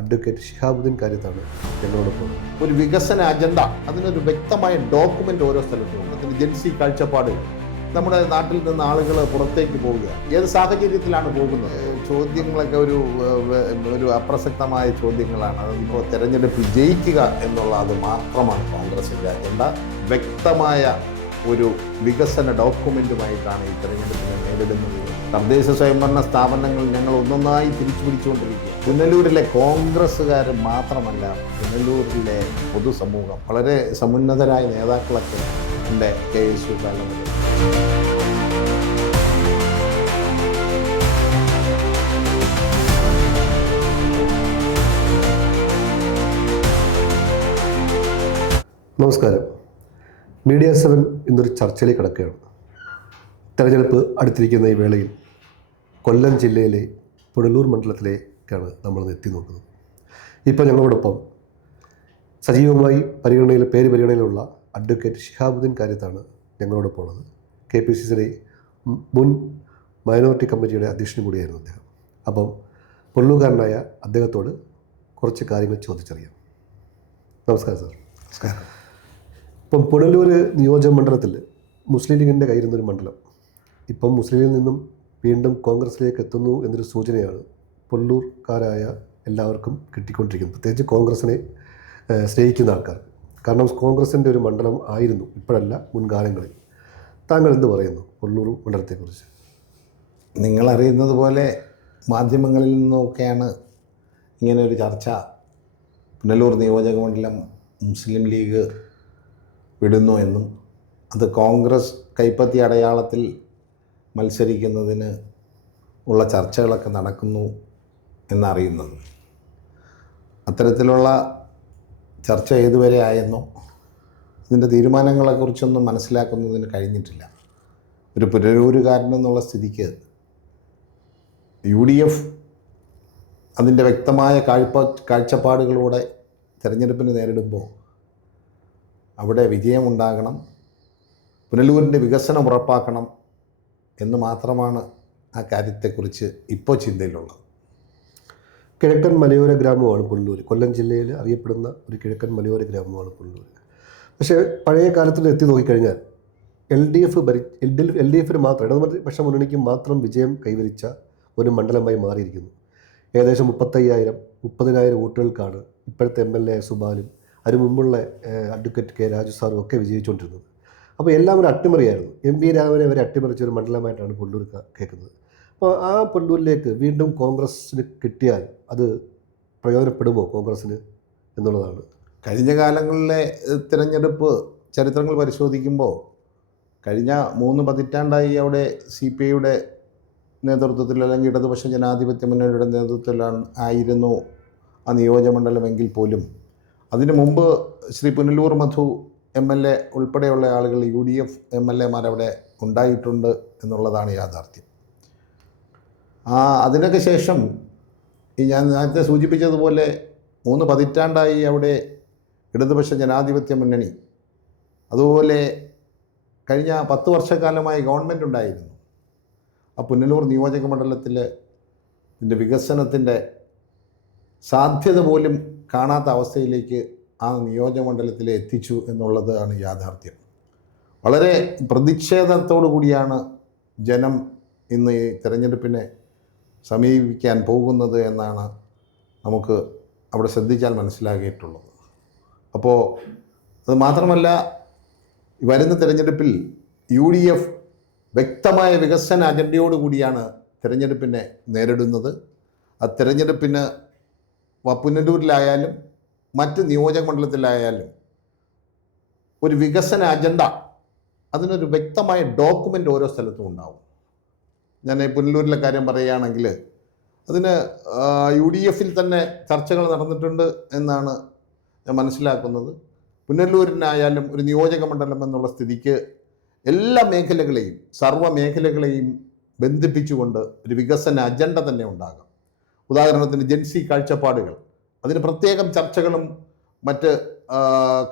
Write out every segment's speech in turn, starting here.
Advocate Shihabuddin കാര്യത്താണ് ഞങ്ങളോടൊപ്പം. ഒരു വികസന അജണ്ട, അതിനൊരു വ്യക്തമായ ഡോക്യുമെന്റ് ഓരോ സ്ഥലത്തും. അതിന് ജൻസി കാഴ്ചപ്പാട്, നമ്മുടെ നാട്ടിൽ നിന്ന് ആളുകൾ പുറത്തേക്ക് പോവുക, ഏത് സാഹചര്യത്തിലാണ് പോകുന്നത്, ചോദ്യങ്ങളൊക്കെ ഒരു അപ്രസക്തമായ ചോദ്യങ്ങളാണ്. അതിപ്പോൾ തെരഞ്ഞെടുപ്പിൽ ജയിക്കുക എന്നുള്ള അത് മാത്രമാണ് കോൺഗ്രസിൻ്റെ അജണ്ട. വ്യക്തമായ ഒരു വികസന ഡോക്യുമെന്റുമായിട്ടാണ് ഈ തെരഞ്ഞെടുപ്പിനെ നേരിടുന്നത്. തദ്ദേശ സ്വയംഭരണ സ്ഥാപനങ്ങൾ ഞങ്ങൾ ഒന്നൊന്നായി തിരിച്ചു പിടിച്ചുകൊണ്ടിരിക്കുക. പുനലൂരിലെ കോൺഗ്രസ്സുകാർ മാത്രമല്ല, പുനലൂരിലെ പൊതുസമൂഹം, വളരെ സമുന്നതരായ നേതാക്കളൊക്കെ എൻ്റെ KSU കാലം മുതൽ. നമസ്കാരം. മീഡിയ 7 ഇന്നൊരു ചർച്ചയിലേക്ക് കിടക്കുകയാണ്. തെരഞ്ഞെടുപ്പ് അടുത്തിരിക്കുന്ന ഈ വേളയിൽ കൊല്ലം ജില്ലയിലെ പുനലൂർ മണ്ഡലത്തിലേക്കാണ് നമ്മൾ എത്തി നോക്കുന്നത്. ഇപ്പോൾ ഞങ്ങളോടൊപ്പം സജീവമായി പേര് പരിഗണനയിലുള്ള അഡ്വക്കേറ്റ് ഷിഹാബുദ്ദീൻ കാര്യത്താണ് ഞങ്ങളോടൊപ്പം ഉള്ളത്. KPCCയുടെ മുൻ മൈനോറിറ്റി കമ്മിറ്റിയുടെ അധ്യക്ഷനും കൂടിയായിരുന്നു അദ്ദേഹം. അപ്പം പുനലൂർകാരനായ അദ്ദേഹത്തോട് കുറച്ച് കാര്യങ്ങൾ ചോദിച്ചറിയാം. നമസ്കാരം സാർ. നമസ്കാരം. ഇപ്പം പുനലൂർ നിയോജക മണ്ഡലത്തിൽ മുസ്ലിം ലീഗിൻ്റെ കയ്യിരുന്നൊരു മണ്ഡലം ഇപ്പം മുസ്ലിം ലീഗിൽ നിന്നും വീണ്ടും കോൺഗ്രസിലേക്ക് എത്തുന്നു എന്നൊരു സൂചനയാണ് പുനലൂർക്കാരായ എല്ലാവർക്കും കിട്ടിക്കൊണ്ടിരിക്കുന്നത്, പ്രത്യേകിച്ച് കോൺഗ്രസിനെ സ്നേഹിക്കുന്ന ആൾക്കാർ. കാരണം കോൺഗ്രസിൻ്റെ ഒരു മണ്ഡലം ആയിരുന്നു, ഇപ്പോഴല്ല, മുൻകാലങ്ങളിൽ. താങ്കൾ എന്ത് പറയുന്നു പുനലൂർ മണ്ഡലത്തെക്കുറിച്ച്? നിങ്ങളറിയുന്നത് പോലെ മാധ്യമങ്ങളിൽ നിന്നൊക്കെയാണ് ഇങ്ങനെ ഒരു ചർച്ച. പുനലൂർ നിയോജക മണ്ഡലം മുസ്ലിം ലീഗ് വിടുന്നു എന്നും അത് കോൺഗ്രസ് കൈപ്പത്തി അടയാളത്തിൽ മത്സരിക്കുന്നതിന് ഉള്ള ചർച്ചകളൊക്കെ നടക്കുന്നു എന്നറിയുന്നത്. അത്തരത്തിലുള്ള ചർച്ച ഏതുവരെ ആയെന്നോ ഇതിൻ്റെ തീരുമാനങ്ങളെക്കുറിച്ചൊന്നും മനസ്സിലാക്കുന്നതിന് കഴിഞ്ഞിട്ടില്ല. ഒരു പുനലൂരുകാരനെന്നുള്ള സ്ഥിതിക്ക് UDF അതിൻ്റെ വ്യക്തമായ കാഴ്ചപ്പാടുകളോടെ തെരഞ്ഞെടുപ്പിന് നേരിടുമ്പോൾ അവിടെ വിജയമുണ്ടാകണം, പുനലൂരിൻ്റെ വികസനം ഉറപ്പാക്കണം എന്ന് മാത്രമാണ് ആ കാര്യത്തെക്കുറിച്ച് ഇപ്പോൾ ചിന്തയിലുള്ളത്. കിഴക്കൻ മലയോര ഗ്രാമമാണ് പുനലൂർ. കൊല്ലം ജില്ലയിൽ അറിയപ്പെടുന്ന ഒരു കിഴക്കൻ മലയോര ഗ്രാമമാണ് പുനലൂർ. പക്ഷേ പഴയ കാലത്തിൽ എത്തി നോക്കിക്കഴിഞ്ഞാൽ LDFന് മാത്രം, ഇടതുപക്ഷ മുന്നണിക്ക് മാത്രം വിജയം കൈവരിച്ച ഒരു മണ്ഡലമായി മാറിയിരിക്കുന്നു. ഏകദേശം 30,000 വോട്ടുകൾക്കാണ് ഇപ്പോഴത്തെ MLA സുബാലും അതിന് മുമ്പുള്ള അഡ്വക്കേറ്റ് K രാജു സാറും ഒക്കെ വിജയിച്ചുകൊണ്ടിരുന്നത്. അപ്പോൾ എല്ലാം ഒരു അട്ടിമറിയായിരുന്നു. MP രാമനെ വരെ അട്ടിമറിച്ച ഒരു മണ്ഡലമായിട്ടാണ് പുനലൂർ കേൾക്കുന്നത്. അപ്പോൾ ആ പുനലൂരിലേക്ക് വീണ്ടും കോൺഗ്രസ്സിന് കിട്ടിയാൽ അത് പ്രയോജനപ്പെടുമോ കോൺഗ്രസ്സിന് എന്നുള്ളതാണ്. കഴിഞ്ഞ കാലങ്ങളിലെ തിരഞ്ഞെടുപ്പ് ചരിത്രങ്ങൾ പരിശോധിക്കുമ്പോൾ കഴിഞ്ഞ 3 പതിറ്റാണ്ടായി അവിടെ CPIയുടെ നേതൃത്വത്തിൽ അല്ലെങ്കിൽ ഇടതുപക്ഷ ജനാധിപത്യ മുന്നണിയുടെ നേതൃത്വത്തിലായിരുന്നു ആ നിയോജകമണ്ഡലമെങ്കിൽ പോലും അതിനു മുമ്പ് ശ്രീ പുനലൂർ മധു MLA ഉൾപ്പെടെയുള്ള ആളുകൾ UDF MLAമാർ അവിടെ ഉണ്ടായിട്ടുണ്ട് എന്നുള്ളതാണ് യാഥാർത്ഥ്യം. അതിനൊക്കെ ശേഷം ഞാൻ നേരത്തെ സൂചിപ്പിച്ചതുപോലെ 3 പതിറ്റാണ്ടായി അവിടെ ഇടതുപക്ഷ ജനാധിപത്യ മുന്നണി, അതുപോലെ കഴിഞ്ഞ 10 വർഷക്കാലമായി ഗവൺമെൻറ് ഉണ്ടായിരുന്നു. ആ പുനലൂർ നിയോജക മണ്ഡലത്തിൽ ഇതിൻ്റെ വികസനത്തിൻ്റെ സാധ്യത പോലും കാണാത്ത അവസ്ഥയിലേക്ക് ആ നിയോജകമണ്ഡലത്തിൽ എത്തിച്ചു എന്നുള്ളതാണ് യാഥാർത്ഥ്യം. വളരെ പ്രതിഷേധത്തോടു കൂടിയാണ് ജനം ഇന്ന് ഈ തെരഞ്ഞെടുപ്പിനെ സമീപിക്കാൻ പോകുന്നത് എന്നാണ് നമുക്ക് അവിടെ ശ്രദ്ധിച്ചാൽ മനസ്സിലാക്കിയിട്ടുള്ളത്. അപ്പോൾ അത് മാത്രമല്ല, വരുന്ന തെരഞ്ഞെടുപ്പിൽ UDF വ്യക്തമായ വികസന അജണ്ടയോടുകൂടിയാണ് തിരഞ്ഞെടുപ്പിനെ നേരിടുന്നത്. ആ തിരഞ്ഞെടുപ്പിന് പുനലൂരിലായാലും മറ്റ് നിയോജക മണ്ഡലത്തിലായാലും ഒരു വികസന അജണ്ട, അതിനൊരു വ്യക്തമായ ഡോക്യുമെൻ്റ് ഓരോ സ്ഥലത്തും ഉണ്ടാവും. ഞാൻ പുനലൂരിലെ കാര്യം പറയുകയാണെങ്കിൽ അതിന് UDFൽ തന്നെ ചർച്ചകൾ നടന്നിട്ടുണ്ട് എന്നാണ് ഞാൻ മനസ്സിലാക്കുന്നത്. പുനലൂരിനായാലും ഒരു നിയോജക മണ്ഡലം എന്നുള്ള സ്ഥിതിക്ക് എല്ലാ മേഖലകളെയും, സർവ്വ മേഖലകളെയും ബന്ധിപ്പിച്ചുകൊണ്ട് ഒരു വികസന അജണ്ട തന്നെ ഉണ്ടാകും. ഉദാഹരണത്തിന് ജൻസി കാഴ്ചപ്പാടുകൾ, അതിന് പ്രത്യേകം ചർച്ചകളും മറ്റ്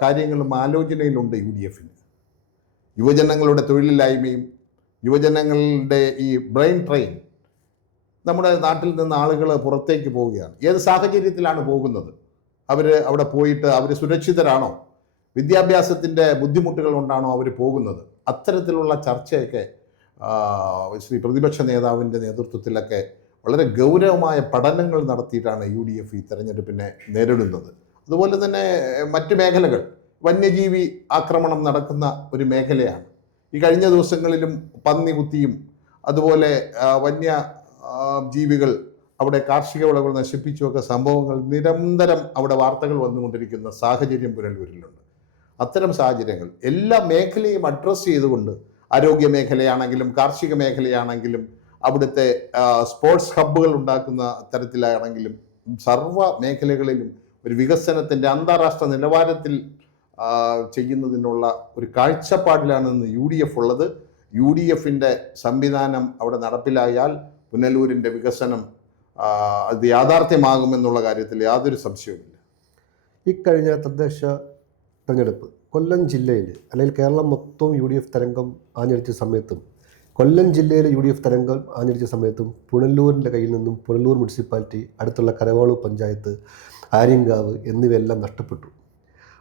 കാര്യങ്ങളും ആലോചനയിലുണ്ട് UDFന്. യുവജനങ്ങളുടെ തൊഴിലില്ലായ്മയും യുവജനങ്ങളുടെ ഈ ബ്രെയിൻ ട്രെയിൻ നമ്മുടെ നാട്ടിൽ നിന്ന് ആളുകൾ പുറത്തേക്ക് പോവുകയാണ്. ഏത് സാഹചര്യത്തിലാണ് പോകുന്നത്? അവർ അവിടെ പോയിട്ട് അവർ സുരക്ഷിതരാണോ? വിദ്യാഭ്യാസത്തിൻ്റെ ബുദ്ധിമുട്ടുകൾ കൊണ്ടാണോ അവർ പോകുന്നത്? അത്തരത്തിലുള്ള ചർച്ചയൊക്കെ ശ്രീ പ്രതിപക്ഷ നേതാവിൻ്റെ നേതൃത്വത്തിലൊക്കെ വളരെ ഗൗരവമായ പഠനങ്ങൾ നടത്തിയിട്ടാണ് UDF ഈ തെരഞ്ഞെടുപ്പിനെ നേരിടുന്നത്. അതുപോലെ തന്നെ മറ്റ് മേഖലകൾ, വന്യജീവി ആക്രമണം നടക്കുന്ന ഒരു മേഖലയാണ്. ഈ കഴിഞ്ഞ ദിവസങ്ങളിലും പന്നി കുത്തിയും അതുപോലെ വന്യ ജീവികൾ അവിടെ കാർഷിക വിളകൾ നശിപ്പിച്ചുമൊക്കെ സംഭവങ്ങൾ നിരന്തരം അവിടെ വാർത്തകൾ വന്നുകൊണ്ടിരിക്കുന്ന സാഹചര്യം പുനലൂരിലുണ്ട്. അത്തരം സാഹചര്യങ്ങൾ എല്ലാ മേഖലയും അഡ്രസ്സ് ചെയ്തുകൊണ്ട്, ആരോഗ്യ മേഖലയാണെങ്കിലും കാർഷിക മേഖലയാണെങ്കിലും അവിടുത്തെ സ്പോർട്സ് ഹബ്ബുകൾ ഉണ്ടാക്കുന്ന തരത്തിലാണെങ്കിലും സർവ്വ മേഖലകളിലും ഒരു വികസനത്തിൻ്റെ അന്താരാഷ്ട്ര നിലവാരത്തിൽ ചെയ്യുന്നതിനുള്ള ഒരു കാഴ്ചപ്പാടിലാണെന്ന് UDF ഉള്ളത്. UDFൻ്റെ സംവിധാനം അവിടെ നടപ്പിലായാൽ പുനലൂരിൻ്റെ വികസനം അത് യാഥാർത്ഥ്യമാകുമെന്നുള്ള കാര്യത്തിൽ യാതൊരു സംശയവുമില്ല. ഇക്കഴിഞ്ഞ തദ്ദേശ തെരഞ്ഞെടുപ്പ് കൊല്ലം ജില്ലയിൽ അല്ലെങ്കിൽ കേരളം മൊത്തം UDF തരംഗം ആഞ്ഞടിച്ച സമയത്തും കൊല്ലം ജില്ലയിലെ UDF തരംഗം ആഞ്ഞടിച്ച സമയത്തും പുനലൂരിൻ്റെ കയ്യിൽ നിന്നും പുനലൂർ മുനിസിപ്പാലിറ്റി, അടുത്തുള്ള കരവാളൂർ പഞ്ചായത്ത്, ആര്യങ്കാവ് എന്നിവയെല്ലാം നഷ്ടപ്പെട്ടു.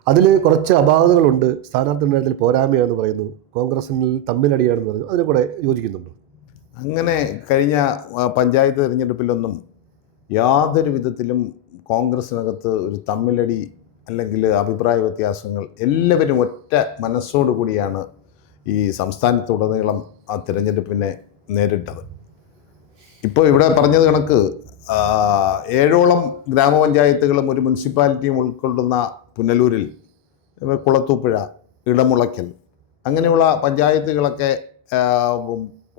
അതിൽ കുറച്ച് അപാകതകളുണ്ട്. സ്ഥാനാർത്ഥി നിർണ്ണയത്തിൽ പോരായ്മയാണെന്ന് പറയുന്നു, കോൺഗ്രസിൽ തമ്മിലടിയാണെന്ന് പറയുന്നു. അതിനെ കൂടെ യോജിക്കുന്നുണ്ടോ? അങ്ങനെ കഴിഞ്ഞ പഞ്ചായത്ത് തിരഞ്ഞെടുപ്പിലൊന്നും യാതൊരു വിധത്തിലും കോൺഗ്രസിനകത്ത് ഒരു തമ്മിലടി അല്ലെങ്കിൽ അഭിപ്രായ വ്യത്യാസങ്ങൾ, എല്ലാവരും ഒറ്റ മനസ്സോടു കൂടിയാണ് ഈ സംസ്ഥാനത്തുടനീളം ആ തിരഞ്ഞെടുപ്പിനെ നേരിട്ടത്. ഇപ്പോൾ ഇവിടെ പറഞ്ഞത് കണക്ക് 7ഓളം ഗ്രാമപഞ്ചായത്തുകളും ഒരു മുനിസിപ്പാലിറ്റിയും ഉൾക്കൊള്ളുന്ന പുനലൂരിൽ കുളത്തൂപ്പുഴ, ഇടമുളയ്ക്കൽ അങ്ങനെയുള്ള പഞ്ചായത്തുകളൊക്കെ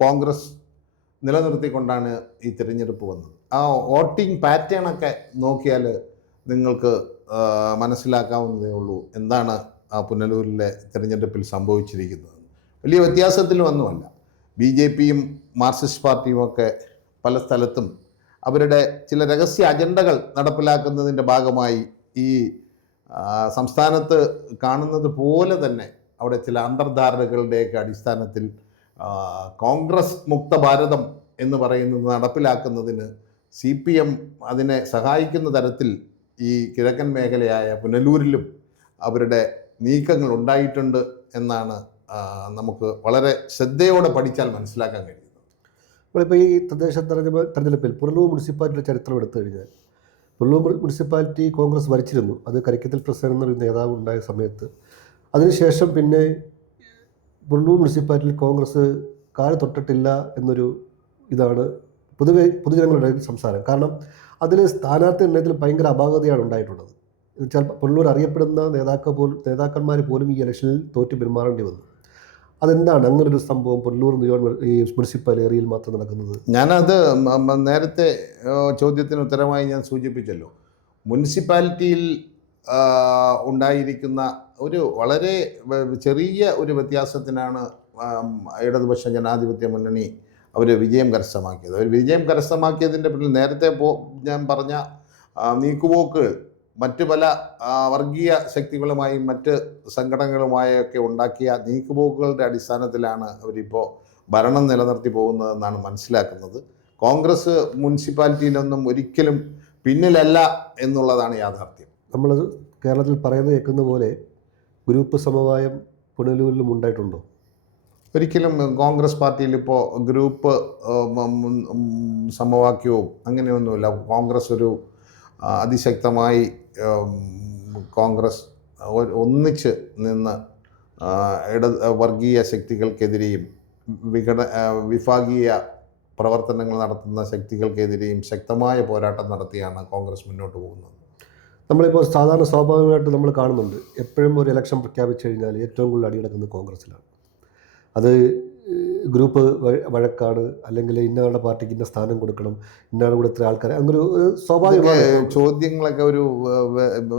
കോൺഗ്രസ് നിലനിർത്തിക്കൊണ്ടാണ് ഈ തിരഞ്ഞെടുപ്പ് വന്നത്. ആ വോട്ടിംഗ് പാറ്റേണൊക്കെ നോക്കിയാൽ നിങ്ങൾക്ക് മനസ്സിലാക്കാവുന്നതേ ഉള്ളൂ എന്താണ് ആ പുനലൂരിലെ തിരഞ്ഞെടുപ്പിൽ സംഭവിച്ചിരിക്കുന്നത്. വലിയ വ്യത്യാസത്തിലൊന്നുമല്ല. BJPയും മാർക്സിസ്റ്റ് പാർട്ടിയുമൊക്കെ പല സ്ഥലത്തും അവരുടെ ചില രഹസ്യ അജണ്ടകൾ നടപ്പിലാക്കുന്നതിൻ്റെ ഭാഗമായി ഈ സംസ്ഥാനത്ത് കാണുന്നത് പോലെ തന്നെ അവിടെ ചില അന്തർധാരണകളുടെയൊക്കെ അടിസ്ഥാനത്തിൽ കോൺഗ്രസ് മുക്ത ഭാരതം എന്ന് പറയുന്നത് നടപ്പിലാക്കുന്നതിന് CPM അതിനെ സഹായിക്കുന്ന തരത്തിൽ ഈ കിഴക്കൻ മേഖലയായ പുനലൂരിലും അവരുടെ നീക്കങ്ങൾ ഉണ്ടായിട്ടുണ്ട് എന്നാണ് നമുക്ക് വളരെ ശ്രദ്ധയോടെ പഠിച്ചാൽ മനസ്സിലാക്കാൻ കഴിയുന്നത്. നമ്മളിപ്പോൾ ഈ തദ്ദേശ തെരഞ്ഞെടുപ്പിൽ പുനലൂർ മുനിസിപ്പാലിറ്റിയുടെ ചരിത്രം എടുത്തു കഴിഞ്ഞാൽ, പുനലൂർ മുനിസിപ്പാലിറ്റി കോൺഗ്രസ് ഭരിച്ചിരുന്നു. അത് കരിക്കത്തിൽ പ്രസേൻ എന്നൊരു നേതാവ് ഉണ്ടായ സമയത്ത്. അതിനുശേഷം പിന്നെ പുനലൂർ മുനിസിപ്പാലിറ്റിയിൽ കോൺഗ്രസ് കാല് തൊട്ടിട്ടില്ല എന്നൊരു ഇതാണ് പൊതുജനങ്ങളുടെ സംസാരം. കാരണം അതിൽ സ്ഥാനാർത്ഥി നിർണ്ണയത്തിൽ ഭയങ്കര അപാകതയാണ് ഉണ്ടായിട്ടുള്ളത്. എന്നുവെച്ചാൽ പുനലൂർ അറിയപ്പെടുന്ന നേതാക്കന്മാർ പോലും ഈ ഇലക്ഷനിൽ തോറ്റു പെരുമാറേണ്ടി വന്നു. അതെന്താണ് അങ്ങനൊരു സംഭവം പുനലൂർ ഈ മുനിസിപ്പൽ ഏരിയയിൽ മാത്രം നടക്കുന്നത്? ഞാനത് നേരത്തെ ചോദ്യത്തിന് ഉത്തരമായി ഞാൻ സൂചിപ്പിച്ചല്ലോ. മുനിസിപ്പാലിറ്റിയിൽ ഉണ്ടായിരിക്കുന്ന ഒരു വളരെ ചെറിയ ഒരു വ്യത്യാസത്തിനാണ് ഇടതുപക്ഷ ജനാധിപത്യ മുന്നണി അവർ വിജയം കരസ്ഥമാക്കിയത്. അവർ വിജയം കരസ്ഥമാക്കിയതിൻ്റെ പിന്നിൽ നേരത്തെ ഞാൻ പറഞ്ഞ നീക്കുപോക്കുകൾ മറ്റ് പല വർഗീയ ശക്തികളുമായും മറ്റ് സംഘടനകളുമായൊക്കെ ഉണ്ടാക്കിയ നീക്കുപോക്കുകളുടെ അടിസ്ഥാനത്തിലാണ് അവരിപ്പോൾ ഭരണം നിലനിർത്തി പോകുന്നതെന്നാണ് മനസ്സിലാക്കുന്നത്. കോൺഗ്രസ് മുനിസിപ്പാലിറ്റിയിലൊന്നും ഒരിക്കലും പിന്നിലല്ല എന്നുള്ളതാണ് യാഥാർത്ഥ്യം. നമ്മൾ കേരളത്തിൽ പറയുന്നത് കേൾക്കുന്ന പോലെ ഗ്രൂപ്പ് സമവായം പുനലൂരിലും ഉണ്ടായിട്ടുണ്ടോ? ഒരിക്കലും കോൺഗ്രസ് പാർട്ടിയിൽ ഇപ്പോൾ ഗ്രൂപ്പ് സമവാക്യവും അങ്ങനെയൊന്നുമില്ല. കോൺഗ്രസ് ഒരു അതിശക്തമായി കോൺഗ്രസ് ഒന്നിച്ച് നിന്ന് വർഗീയ ശക്തികൾക്കെതിരെയും വിഭാഗീയ പ്രവർത്തനങ്ങൾ നടത്തുന്ന ശക്തികൾക്കെതിരെയും ശക്തമായ പോരാട്ടം നടത്തിയാണ് കോൺഗ്രസ് മുന്നോട്ട് പോകുന്നത്. നമ്മളിപ്പോൾ സാധാരണ സ്വാഭാവികമായിട്ട് നമ്മൾ കാണുന്നുണ്ട്, എപ്പോഴും ഒരു ഇലക്ഷൻ പ്രഖ്യാപിച്ചു കഴിഞ്ഞാൽ ഏറ്റവും കൂടുതൽ അടിയടക്കുന്നത് കോൺഗ്രസ്സിലാണ്. അത് ഗ്രൂപ്പ് വഴക്കാണ്, അല്ലെങ്കിൽ ഇന്നയാളുടെ പാർട്ടിക്ക് ഇന്ന സ്ഥാനം കൊടുക്കണം, ഇന്നയാളുടെ കൂടെ ഇത്ര ആൾക്കാരെ, അങ്ങനെ ഒരു സ്വാഭാവികമായ ചോദ്യങ്ങളൊക്കെ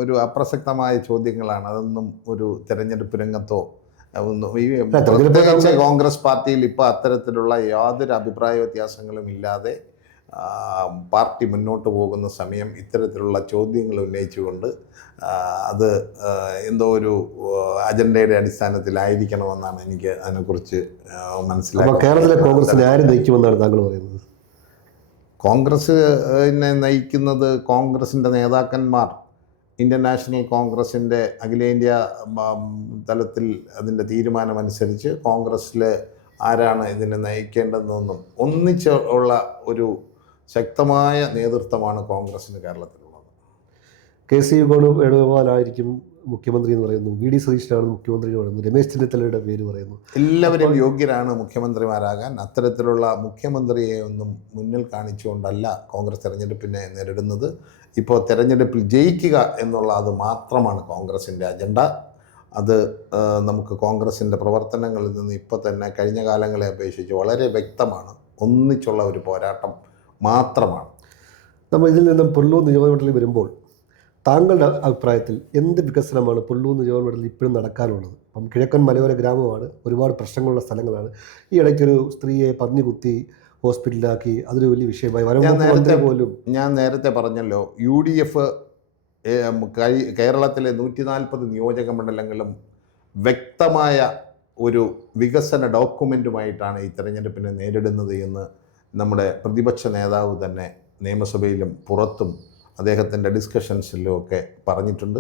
ഒരു അപ്രസക്തമായ ചോദ്യങ്ങളാണ്. അതൊന്നും ഒരു തെരഞ്ഞെടുപ്പ് രംഗത്തോ പ്രത്യേകിച്ച് കോൺഗ്രസ് പാർട്ടിയിൽ ഇപ്പോൾ അത്തരത്തിലുള്ള യാതൊരു അഭിപ്രായ വ്യത്യാസങ്ങളും ഇല്ലാതെ പാർട്ടി മുന്നോട്ട് പോകുന്ന സമയം ഇത്തരത്തിലുള്ള ചോദ്യങ്ങൾ ഉന്നയിച്ചുകൊണ്ട് അത് എന്തോ ഒരു അജണ്ടയുടെ അടിസ്ഥാനത്തിലായിരിക്കണമെന്നാണ് എനിക്ക് അതിനെക്കുറിച്ച് മനസ്സിലാക്കുന്നത്. കേരളത്തിലെ കോൺഗ്രസിനെ ആര് നയിക്കുമെന്നാണ് താങ്കൾ പറയുന്നത്? കോൺഗ്രസ്സിനെ നയിക്കുന്നത് കോൺഗ്രസിൻ്റെ നേതാക്കന്മാർ, ഇന്ത്യൻ നാഷണൽ കോൺഗ്രസിൻ്റെ അഖിലേന്ത്യാ തലത്തിൽ അതിൻ്റെ തീരുമാനമനുസരിച്ച് കോൺഗ്രസ്സിൽ ആരാണ് ഇതിനെ നയിക്കേണ്ടതെന്നൊന്നും ഒന്നിച്ച് ഉള്ള ഒരു ശക്തമായ നേതൃത്വമാണ് കോൺഗ്രസ്സിന് കേരളത്തിലുള്ളത്. KC വേണുഗോപാലായിരിക്കും മുഖ്യമന്ത്രി എന്ന് പറയുന്നു, VD സതീശനാണ് മുഖ്യമന്ത്രി എന്ന് പറയുന്നു, രമേശ് ചെന്നിത്തലയുടെ പേര് പറയുന്നു. എല്ലാവരും യോഗ്യരാണ് മുഖ്യമന്ത്രിമാരാകാൻ. അത്തരത്തിലുള്ള മുഖ്യമന്ത്രിയെ ഒന്നും മുന്നിൽ കാണിച്ചുകൊണ്ടല്ല കോൺഗ്രസ് തെരഞ്ഞെടുപ്പിനെ നേരിടുന്നത്. ഇപ്പോൾ തെരഞ്ഞെടുപ്പിൽ ജയിക്കുക എന്നുള്ള അത് മാത്രമാണ് കോൺഗ്രസിൻ്റെ അജണ്ട. അത് നമുക്ക് കോൺഗ്രസിൻ്റെ പ്രവർത്തനങ്ങളിൽ നിന്ന് ഇപ്പോൾ തന്നെ കഴിഞ്ഞ കാലങ്ങളെ അപേക്ഷിച്ച് വളരെ വ്യക്തമാണ്. ഒന്നിച്ചുള്ള ഒരു പോരാട്ടം മാത്രമാണ്. നമ്മൾ ഇതിൽ നിന്നും പുല്ലൂർ നിയോജകമണ്ഡലത്തിൽ വരുമ്പോൾ താങ്കളുടെ അഭിപ്രായത്തിൽ എന്ത് വികസനമാണ് പുല്ലൂർ നിയോജകമണ്ഡലത്തിൽ ഇപ്പോഴും നടക്കാനുള്ളത്? അപ്പം കിഴക്കൻ മലയോര ഗ്രാമമാണ്, ഒരുപാട് പ്രശ്നങ്ങളുള്ള സ്ഥലങ്ങളാണ്. ഈ ഇടയ്ക്കൊരു സ്ത്രീയെ പന്നി കുത്തി ഹോസ്പിറ്റലിലാക്കി, അതൊരു വലിയ വിഷയമായി. ഞാൻ നേരത്തെ പറഞ്ഞല്ലോ, UDF കേരളത്തിലെ 140 നിയോജക മണ്ഡലങ്ങളും വ്യക്തമായ ഒരു വികസന ഡോക്യുമെൻറ്റുമായിട്ടാണ് ഈ തെരഞ്ഞെടുപ്പിനെ നേരിടുന്നത് എന്ന് നമ്മുടെ പ്രതിപക്ഷ നേതാവ് തന്നെ നിയമസഭയിലും പുറത്തും അദ്ദേഹത്തിൻ്റെ ഡിസ്കഷൻസിലും ഒക്കെ പറഞ്ഞിട്ടുണ്ട്.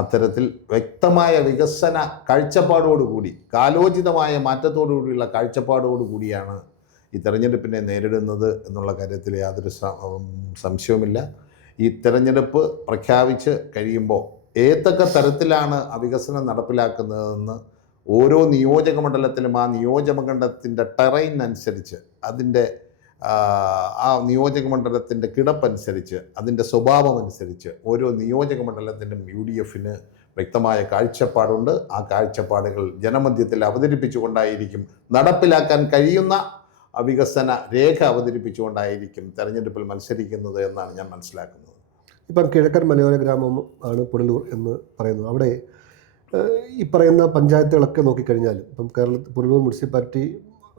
അത്തരത്തിൽ വ്യക്തമായ വികസന കാഴ്ചപ്പാടോടുകൂടി, കാലോചിതമായ മാറ്റത്തോടുകൂടിയുള്ള കാഴ്ചപ്പാടോടുകൂടിയാണ് ഈ തെരഞ്ഞെടുപ്പിനെ നേരിടുന്നത് എന്നുള്ള കാര്യത്തിൽ യാതൊരു സംശയവുമില്ല. ഈ തെരഞ്ഞെടുപ്പ് പ്രഖ്യാപിച്ച് കഴിയുമ്പോൾ ഏതൊക്കെ തരത്തിലാണ് ആ വികസനം നടപ്പിലാക്കുന്നതെന്ന് ഓരോ നിയോജക മണ്ഡലത്തിലും ആ നിയോജക മണ്ഡലത്തിൻ്റെ ടെറൈൻ അനുസരിച്ച്, അതിൻ്റെ ആ നിയോജക മണ്ഡലത്തിൻ്റെ കിടപ്പനുസരിച്ച്, അതിൻ്റെ സ്വഭാവം അനുസരിച്ച് ഓരോ നിയോജക മണ്ഡലത്തിനും UDFന് വ്യക്തമായ കാഴ്ചപ്പാടുണ്ട്. ആ കാഴ്ചപ്പാടുകൾ ജനമധ്യത്തിൽ അവതരിപ്പിച്ചുകൊണ്ടായിരിക്കും, നടപ്പിലാക്കാൻ കഴിയുന്ന വികസന രേഖ അവതരിപ്പിച്ചുകൊണ്ടായിരിക്കും തെരഞ്ഞെടുപ്പിൽ മത്സരിക്കുന്നത് എന്നാണ് ഞാൻ മനസ്സിലാക്കുന്നത്. ഇപ്പം കിഴക്കൻ മലയോര ഗ്രാമം ആണ് പുനലൂർ എന്ന് പറയുന്നത്. അവിടെ ഈ പറയുന്ന പഞ്ചായത്തുകളൊക്കെ നോക്കിക്കഴിഞ്ഞാലും ഇപ്പം കേരളത്തിൽ പുനലൂർ മുനിസിപ്പാലിറ്റി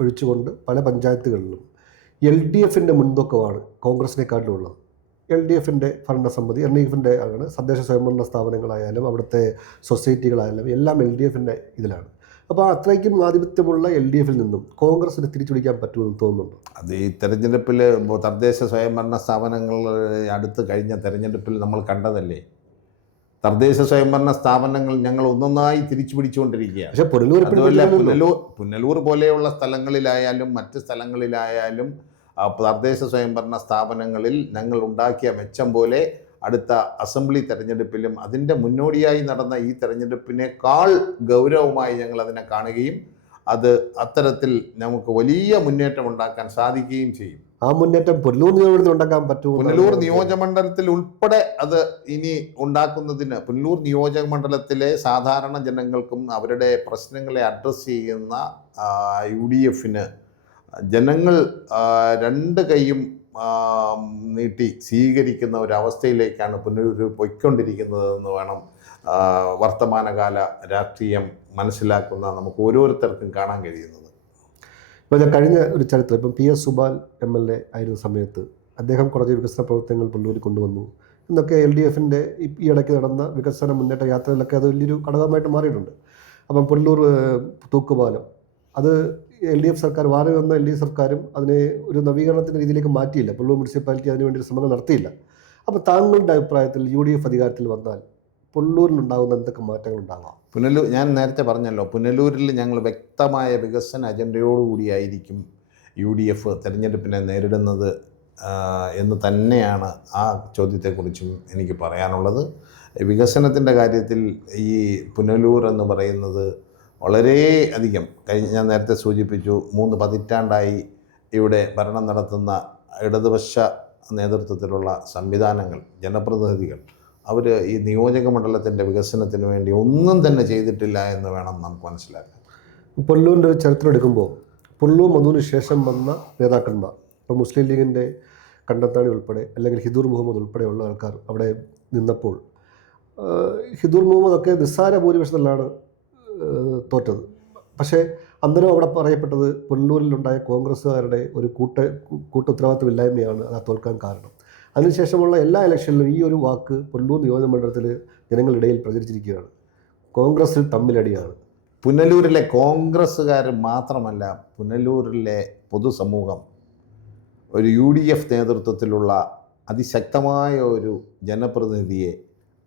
ഒഴിച്ചുകൊണ്ട് പല പഞ്ചായത്തുകളിലും LDFൻ്റെ മുൻതൂക്കമാണ് കോൺഗ്രസിനെക്കാട്ടിലും ഉള്ളത്. LDFൻ്റെ ഭരണസമിതി, LDFൻ്റെ ആണ് തദ്ദേശ സ്വയംഭരണ സ്ഥാപനങ്ങളായാലും അവിടുത്തെ സൊസൈറ്റികളായാലും എല്ലാം LDFൻ്റെ ഇതിലാണ്. അപ്പോൾ അത്രയ്ക്കും ആധിപത്യമുള്ള LDFിൽ നിന്നും കോൺഗ്രസിന് തിരിച്ചുപിടിക്കാൻ പറ്റുമെന്ന് തോന്നുന്നുണ്ട്. അത് ഈ തെരഞ്ഞെടുപ്പിൽ തദ്ദേശ സ്വയംഭരണ സ്ഥാപനങ്ങൾ അടുത്ത് കഴിഞ്ഞ തെരഞ്ഞെടുപ്പിൽ നമ്മൾ കണ്ടതല്ലേ. തദ്ദേശ സ്വയംഭരണ സ്ഥാപനങ്ങൾ ഞങ്ങൾ ഒന്നൊന്നായി തിരിച്ചു പിടിച്ചുകൊണ്ടിരിക്കുകയാണ്. പക്ഷേ പുനലൂർ പോലെയുള്ള സ്ഥലങ്ങളിലായാലും മറ്റ് സ്ഥലങ്ങളിലായാലും തദ്ദേശ സ്വയംഭരണ സ്ഥാപനങ്ങളിൽ ഞങ്ങൾ ഉണ്ടാക്കിയ മെച്ചം പോലെ അടുത്ത അസംബ്ലി തെരഞ്ഞെടുപ്പിലും അതിൻ്റെ മുന്നോടിയായി നടന്ന ഈ തെരഞ്ഞെടുപ്പിനേക്കാൾ ഗൗരവമായി ഞങ്ങൾ അതിനെ കാണുകയും അത് അത്തരത്തിൽ നമുക്ക് വലിയ മുന്നേറ്റം ഉണ്ടാക്കാൻ സാധിക്കുകയും ചെയ്യും. ആ മുന്നേറ്റം പുനലൂർ നിയോജകമണ്ഡലത്തിൽ ഉണ്ടാക്കാൻ പറ്റുമോ? പുനലൂർ നിയോജകമണ്ഡലത്തിൽ ഉൾപ്പെടെ അത് ഇനി ഉണ്ടാക്കുന്നതിന് പുനലൂർ നിയോജകമണ്ഡലത്തിലെ സാധാരണ ജനങ്ങൾക്കും അവരുടെ പ്രശ്നങ്ങളെ അഡ്രസ്സ് ചെയ്യുന്ന UDFന് ജനങ്ങൾ രണ്ട് കൈയും നീട്ടി സ്വീകരിക്കുന്ന ഒരവസ്ഥയിലേക്കാണ് പുനലൂർ പൊയ്ക്കൊണ്ടിരിക്കുന്നതെന്ന് വേണം വർത്തമാനകാല രാഷ്ട്രീയം മനസ്സിലാക്കുന്ന നമുക്ക് ഓരോരുത്തർക്കും കാണാൻ കഴിയുന്നത്. ഇപ്പോൾ ഞാൻ കഴിഞ്ഞ ഒരു ചരിത്രം, ഇപ്പം PS സുബാൽ MLA ആയിരുന്ന സമയത്ത് അദ്ദേഹം കുറച്ച് വികസന പ്രവർത്തനങ്ങൾ പുനലൂരിൽ കൊണ്ടുവന്നു എന്നൊക്കെ LDFൻ്റെ ഈ ഇടയ്ക്ക് നടന്ന വികസന മുന്നേറ്റ യാത്രയിലൊക്കെ അത് വലിയൊരു ഘടകമായിട്ട് മാറിയിട്ടുണ്ട്. അപ്പം പുനലൂർ തൂക്കുപാലം അത് LDF സർക്കാർ മാറി വന്ന LDF സർക്കാരും അതിനെ ഒരു നവീകരണത്തിൻ്റെ രീതിയിലേക്ക് മാറ്റിയില്ല. പുനലൂർ മുനിസിപ്പാലിറ്റി അതിനുവേണ്ടി ശ്രമങ്ങൾ നടത്തിയില്ല. അപ്പോൾ താങ്കളുടെ അഭിപ്രായത്തിൽ UDF അധികാരത്തിൽ വന്നാൽ പുനലൂരിലുണ്ടാകുന്ന എന്തൊക്കെ മാറ്റങ്ങൾ ഉണ്ടാകാം? ഞാൻ നേരത്തെ പറഞ്ഞല്ലോ, പുനലൂരിൽ ഞങ്ങൾ വ്യക്തമായ വികസന അജണ്ടയോടുകൂടിയായിരിക്കും UDF തെരഞ്ഞെടുപ്പിനെ നേരിടുന്നത് എന്ന് തന്നെയാണ് ആ ചോദ്യത്തെക്കുറിച്ചും എനിക്ക് പറയാനുള്ളത്. വികസനത്തിൻ്റെ കാര്യത്തിൽ ഈ പുനലൂർ എന്ന് പറയുന്നത് വളരെ അധികം ഞാൻ നേരത്തെ സൂചിപ്പിച്ചു, 3 പതിറ്റാണ്ടായി ഇവിടെ ഭരണം നടത്തുന്ന ഇടതുപക്ഷ നേതൃത്വത്തിലുള്ള സംവിധാനങ്ങൾ, ജനപ്രതിനിധികൾ, അവർ ഈ നിയോജക മണ്ഡലത്തിൻ്റെ വികസനത്തിന് വേണ്ടി ഒന്നും തന്നെ ചെയ്തിട്ടില്ല എന്ന് വേണം നമുക്ക് മനസ്സിലാക്കാൻ. പുനലൂരിൻ്റെ ഒരു ചരിത്രം എടുക്കുമ്പോൾ പുനലൂർ മധുവിന് ശേഷം വന്ന നേതാക്കന്മാർ, ഇപ്പോൾ മുസ്ലിം ലീഗിൻ്റെ കണ്ടത്താണി ഉൾപ്പെടെ അല്ലെങ്കിൽ ഹിദൂർ മുഹമ്മദ് ഉൾപ്പെടെയുള്ള ആൾക്കാർ അവിടെ നിന്നപ്പോൾ ഹിദൂർ മുഹമ്മദൊക്കെ നിസ്സാര ഭൂരിപക്ഷത്തിലാണ് തോറ്റത്. പക്ഷേ അന്നേരം അവിടെ പറയപ്പെട്ടത് പുനലൂരിലുണ്ടായ കോൺഗ്രസ്സുകാരുടെ ഒരു കൂട്ട ഉത്തരവാദിത്വമില്ലായ്മയാണ് അത് തോൽക്കാൻ കാരണം. അതിനുശേഷമുള്ള എല്ലാ ഇലക്ഷനിലും ഈ ഒരു വാക്ക് പുനലൂർ നിയോജകമണ്ഡലത്തിൽ ജനങ്ങളിടയിൽ പ്രചരിച്ചിരിക്കുകയാണ്. കോൺഗ്രസ്സിൽ തമ്മിലടിയാണ്. പുനലൂരിലെ കോൺഗ്രസ്സുകാർ മാത്രമല്ല, പുനലൂരിലെ പൊതുസമൂഹം ഒരു UDF നേതൃത്വത്തിലുള്ള അതിശക്തമായ ഒരു ജനപ്രതിനിധിയെ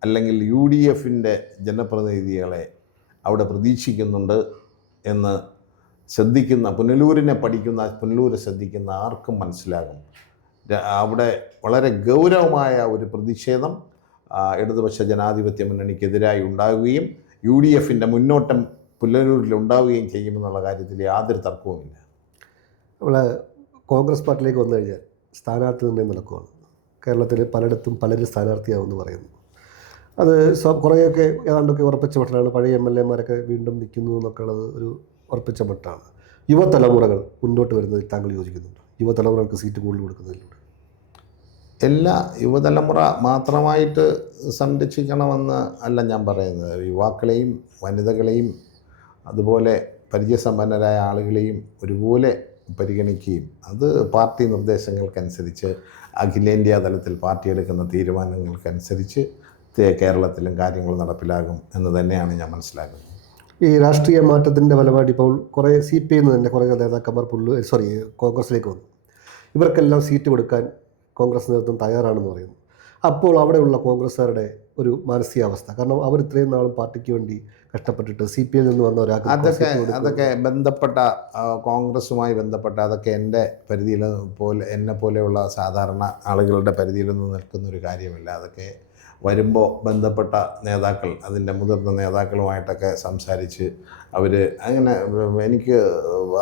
അല്ലെങ്കിൽ UDFൻ്റെ ജനപ്രതിനിധികളെ അവിടെ പ്രതീക്ഷിക്കുന്നുണ്ട് എന്ന് പുനലൂർ ശ്രദ്ധിക്കുന്ന ആർക്കും മനസ്സിലാകും. അവിടെ വളരെ ഗൗരവമായ ഒരു പ്രതിഷേധം ഇടതുപക്ഷ ജനാധിപത്യ മുന്നണിക്കെതിരായി ഉണ്ടാവുകയും UDFൻ്റെ മുന്നോട്ടം പുനലൂരിൽ ഉണ്ടാവുകയും ചെയ്യുമെന്നുള്ള കാര്യത്തിൽ യാതൊരു തർക്കവുമില്ല. നമ്മൾ കോൺഗ്രസ് പാർട്ടിയിലേക്ക് വന്നു കഴിഞ്ഞാൽ സ്ഥാനാർത്ഥി നിർണ്ണയം നടക്കുകയാണ്. കേരളത്തിൽ പലയിടത്തും പലരും സ്ഥാനാർത്ഥിയാവുമെന്ന് പറയുന്നു. അത് കുറേയൊക്കെ ഏതാണ്ടൊക്കെ ഉറപ്പിച്ച മട്ടാണ്. പഴയ MLA മാരൊക്കെ വീണ്ടും നിൽക്കുന്നു എന്നൊക്കെ ഉള്ളത് ഒരു ഉറപ്പിച്ച മട്ടാണ്. യുവതലമുറകൾ മുന്നോട്ട് വരുന്നതിൽ താങ്കൾ യോജിക്കുന്നുണ്ട്? യുവതലമുറകൾക്ക് സീറ്റ് കൂടുതൽ കൊടുക്കുന്നതിലൂടെ എല്ലാ യുവതലമുറ മാത്രമായിട്ട് സംരക്ഷിക്കണമെന്ന് അല്ല ഞാൻ പറയുന്നത്. യുവാക്കളെയും വനിതകളെയും അതുപോലെ പരിചയസമ്പന്നരായ ആളുകളെയും ഒരുപോലെ പരിഗണിക്കുകയും അത് പാർട്ടി നിർദ്ദേശങ്ങൾക്കനുസരിച്ച് അഖിലേന്ത്യാ തലത്തിൽ പാർട്ടി എടുക്കുന്ന തീരുമാനങ്ങൾക്കനുസരിച്ച് കേരളത്തിലും കാര്യങ്ങൾ നടപ്പിലാകും എന്ന് തന്നെയാണ് ഞാൻ മനസ്സിലാക്കുന്നത്. ഈ രാഷ്ട്രീയ മാറ്റത്തിൻ്റെ ഫലമായിട്ട് ഇപ്പോൾ കുറേ CPI തന്നെ കുറേ നേതാക്കന്മാർ കോൺഗ്രസിലേക്ക് വന്നു. ഇവർക്കെല്ലാം സീറ്റ് കൊടുക്കാൻ കോൺഗ്രസ് നേതൃത്വം തയ്യാറാണെന്ന് പറയുന്നു. അപ്പോൾ അവിടെയുള്ള കോൺഗ്രസ്സുകാരുടെ ഒരു മാനസികാവസ്ഥ, കാരണം അവർ ഇത്രയും നാളും പാർട്ടിക്ക് വേണ്ടി കഷ്ടപ്പെട്ടിട്ട് CPIയിൽ നിന്ന് വന്ന ഒരാൾക്ക് അതൊക്കെ ബന്ധപ്പെട്ട കോൺഗ്രസുമായി ബന്ധപ്പെട്ട അതൊക്കെ എൻ്റെ പരിധിയിൽ എന്നെ പോലെയുള്ള സാധാരണ ആളുകളുടെ പരിധിയിലൊന്നും നിൽക്കുന്നൊരു കാര്യമില്ല. അതൊക്കെ വരുമ്പോൾ ബന്ധപ്പെട്ട നേതാക്കൾ, അതിൻ്റെ മുതിർന്ന നേതാക്കളുമായിട്ടൊക്കെ സംസാരിച്ച് അവർ അങ്ങനെ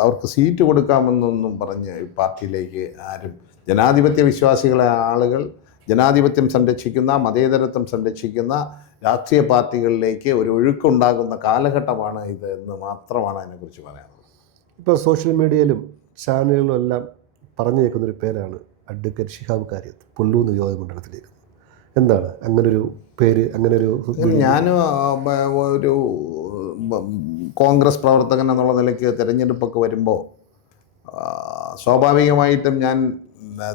അവർക്ക് സീറ്റ് കൊടുക്കാമെന്നൊന്നും പറഞ്ഞ് പാർട്ടിയിലേക്ക് ആരും, ജനാധിപത്യ വിശ്വാസികളെ ആളുകൾ ജനാധിപത്യം സംരക്ഷിക്കുന്ന, മതേതരത്വം സംരക്ഷിക്കുന്ന രാഷ്ട്രീയ പാർട്ടികളിലേക്ക് ഒരു ഒഴുക്കുണ്ടാകുന്ന കാലഘട്ടമാണ് ഇത് എന്ന് മാത്രമാണ് അതിനെക്കുറിച്ച് പറയാനുള്ളത്. ഇപ്പോൾ സോഷ്യൽ മീഡിയയിലും ചാനലുകളിലും എല്ലാം പറഞ്ഞു കേൾക്കുന്നൊരു പേരാണ് അഡ്വക്കേറ്റ് ഷിഹാബ് കാര്യത്ത് പുല്ലൂർ നിയോജകമണ്ഡലത്തിലേക്ക്. എന്താണ് അങ്ങനൊരു പേര്? അങ്ങനൊരു ഞാനും ഒരു കോൺഗ്രസ് പ്രവർത്തകൻ എന്നുള്ള നിലയ്ക്ക് തിരഞ്ഞെടുപ്പൊക്കെ വരുമ്പോൾ സ്വാഭാവികമായിട്ടും ഞാൻ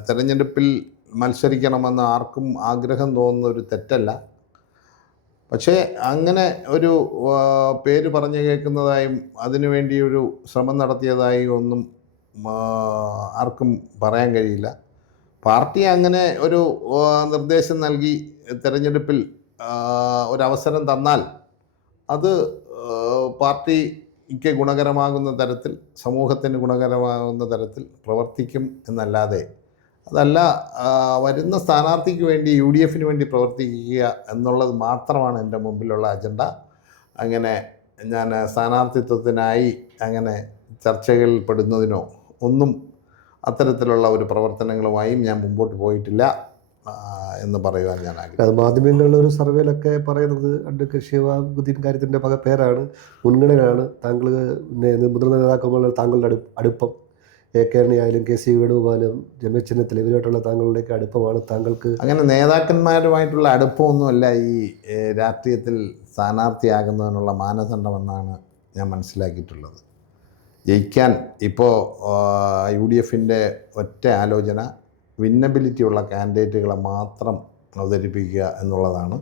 തിരഞ്ഞെടുപ്പിൽ മത്സരിക്കണമെന്ന് ആർക്കും ആഗ്രഹം തോന്നുന്ന ഒരു തെറ്റല്ല. പക്ഷേ അങ്ങനെ ഒരു പേര് പറഞ്ഞു കേൾക്കുന്നതായും അതിനുവേണ്ടി ഒരു ശ്രമം നടത്തിയതായും ഒന്നും ആർക്കും പറയാൻ കഴിയില്ല. പാർട്ടി അങ്ങനെ ഒരു നിർദ്ദേശം നൽകി തിരഞ്ഞെടുപ്പിൽ ഒരവസരം തന്നാൽ അത് പാർട്ടിക്ക് ഗുണകരമാകുന്ന തരത്തിൽ, സമൂഹത്തിന് ഗുണകരമാകുന്ന തരത്തിൽ പ്രവർത്തിക്കും എന്നല്ലാതെ, അതല്ല വരുന്ന സ്ഥാനാർത്ഥിക്ക് വേണ്ടി UDFന് വേണ്ടി പ്രവർത്തിക്കുക എന്നുള്ളത് മാത്രമാണ് എൻ്റെ മുമ്പിലുള്ള അജണ്ട. അങ്ങനെ ഞാൻ സ്ഥാനാർത്ഥിത്വത്തിനായി അങ്ങനെ ചർച്ചകളിൽ പെടുന്നതിനോ ഒന്നും അത്തരത്തിലുള്ള ഒരു പ്രവർത്തനങ്ങളുമായും ഞാൻ മുമ്പോട്ട് പോയിട്ടില്ല എന്ന് പറയുവാൻ ഞാൻ ആഗ്രഹിക്കുന്നു. അത് മാധ്യമങ്ങളിലെ ഒരു സർവേയിലൊക്കെ പറയുന്നത് അഡ്വക്കേറ്റ് ഷിഹാബുദ്ദീൻ കാര്യത്തിൻ്റെ പേരാണ്, മുൻഗണനയാണ്. താങ്കൾ മുതിർന്ന നേതാക്കന്മാരുടെ താങ്കളുടെ അടുപ്പം, AK ആയാലും KC വേണുഗോപാലും രമേശ് ചെന്നിത്തല ഇവരുമായിട്ടുള്ള താങ്കളുടെയൊക്കെ അടുപ്പമാണ് താങ്കൾക്ക്? അങ്ങനെ നേതാക്കന്മാരുമായിട്ടുള്ള അടുപ്പമൊന്നുമല്ല ഈ രാഷ്ട്രീയത്തിൽ സ്ഥാനാർത്ഥിയാകുന്നതിനുള്ള മാനദണ്ഡമെന്നാണ് ഞാൻ മനസ്സിലാക്കിയിട്ടുള്ളത്. ജയിക്കാൻ ഇപ്പോൾ UDFൻ്റെ ഒറ്റ ആലോചന വിന്നബിലിറ്റി ഉള്ള കാൻഡിഡേറ്റുകളെ മാത്രം അവതരിപ്പിക്കുക എന്നുള്ളതാണ്.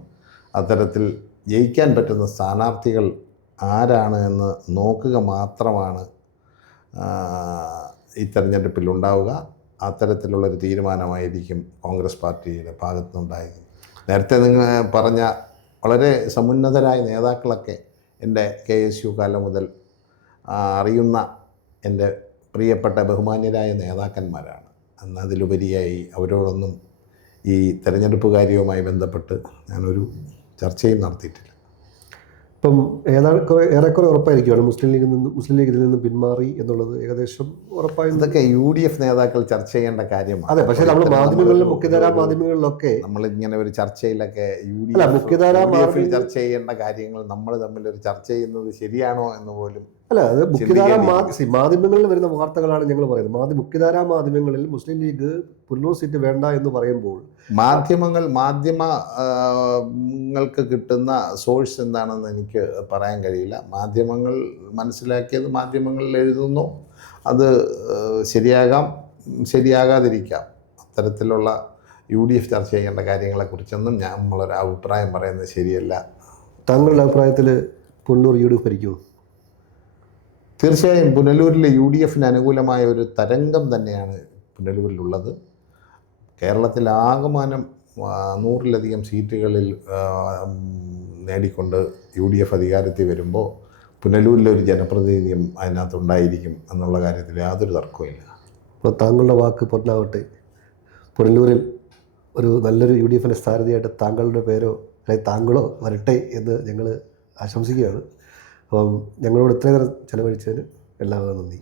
അത്തരത്തിൽ ജയിക്കാൻ പറ്റുന്ന സ്ഥാനാർത്ഥികൾ ആരാണ് എന്ന് നോക്കുക മാത്രമാണ് ഈ തെരഞ്ഞെടുപ്പിൽ ഉണ്ടാവുക. അത്തരത്തിലുള്ളൊരു തീരുമാനമായിരിക്കും കോൺഗ്രസ് പാർട്ടിയുടെ ഭാഗത്തുനിന്നുണ്ടായത്. നേരത്തെ നിങ്ങൾ പറഞ്ഞ വളരെ സമുന്നതരായ നേതാക്കളൊക്കെ എൻ്റെ KSU കാലം മുതൽ അറിയുന്ന എൻ്റെ പ്രിയപ്പെട്ട ബഹുമാന്യരായ നേതാക്കന്മാരാണ്. എന്നതിലുപരിയായി അവരോടൊന്നും ഈ തെരഞ്ഞെടുപ്പ് കാര്യവുമായി ബന്ധപ്പെട്ട് ഞാനൊരു ചർച്ചയും നടത്തിയിട്ടില്ല. ഇപ്പം ഏറെക്കുറെ ഉറപ്പായിരിക്കുകയാണ് മുസ്ലിം ലീഗ് ഇതിൽ നിന്ന് പിന്മാറി എന്നുള്ളത് ഏകദേശം ഉറപ്പായി. ഇതൊക്കെ UDF നേതാക്കൾ ചർച്ച ചെയ്യേണ്ട കാര്യമാണ്. അതെ, പക്ഷേ നമ്മൾ മാധ്യമങ്ങളിലും മുഖ്യധാരാ മാധ്യമങ്ങളിലൊക്കെ നമ്മളിങ്ങനെ ഒരു ചർച്ചയിലൊക്കെ മുഖ്യധാരാ ചർച്ച ചെയ്യേണ്ട കാര്യങ്ങൾ നമ്മൾ തമ്മിലൊരു ചർച്ച ചെയ്യുന്നത് ശരിയാണോ എന്ന് പോലും അല്ല. അത് മുഖ്യധാരാ മാധ്യമങ്ങളിൽ വരുന്ന വാർത്തകളാണ് ഞങ്ങൾ പറയുന്നത്. മുഖ്യധാരാ മാധ്യമങ്ങളിൽ മുസ്ലിം ലീഗ് പുല്ലൂർ സീറ്റ് വേണ്ട എന്ന് പറയുമ്പോൾ മാധ്യമങ്ങൾക്ക് കിട്ടുന്ന സോഴ്സ് എന്താണെന്ന് എനിക്ക് പറയാൻ കഴിയില്ല. മാധ്യമങ്ങൾ മനസ്സിലാക്കിയത് മാധ്യമങ്ങളിൽ എഴുതുന്നു, അത് ശരിയാകാം, ശരിയാകാതിരിക്കാം. അത്തരത്തിലുള്ള UDF ചർച്ച ചെയ്യേണ്ട കാര്യങ്ങളെക്കുറിച്ചൊന്നും നമ്മളൊരു അഭിപ്രായം പറയുന്നത് ശരിയല്ല. താങ്കളുടെ അഭിപ്രായത്തിൽ പുല്ലൂർ UDF ഭരിക്കുമോ? തീർച്ചയായും പുനലൂരിലെ UDFന് അനുകൂലമായ ഒരു തരംഗം തന്നെയാണ് പുനലൂരിലുള്ളത്. കേരളത്തിലാകമാനം 100-ലധികം സീറ്റുകളിൽ നേടിക്കൊണ്ട് UDF അധികാരത്തിൽ വരുമ്പോൾ പുനലൂരിലൊരു ജനപ്രതിനിധിയും അതിനകത്തുണ്ടായിരിക്കും എന്നുള്ള കാര്യത്തിൽ യാതൊരു തർക്കവുമില്ല. അപ്പോൾ താങ്കളുടെ വാക്ക് പൊന്നാവട്ടെ. പുനലൂരിൽ ഒരു നല്ലൊരു UDFൻ്റെ സ്ഥാനാർത്ഥിയായിട്ട് താങ്കളുടെ പേരോ അല്ലെങ്കിൽ താങ്കളോ വരട്ടെ എന്ന് ഞങ്ങൾ ആശംസിക്കുകയാണ്. അപ്പം ഞങ്ങളോട് ഇത്രയും നേരം ചെലവഴിച്ചതിന് എല്ലാവർക്കും നന്ദി.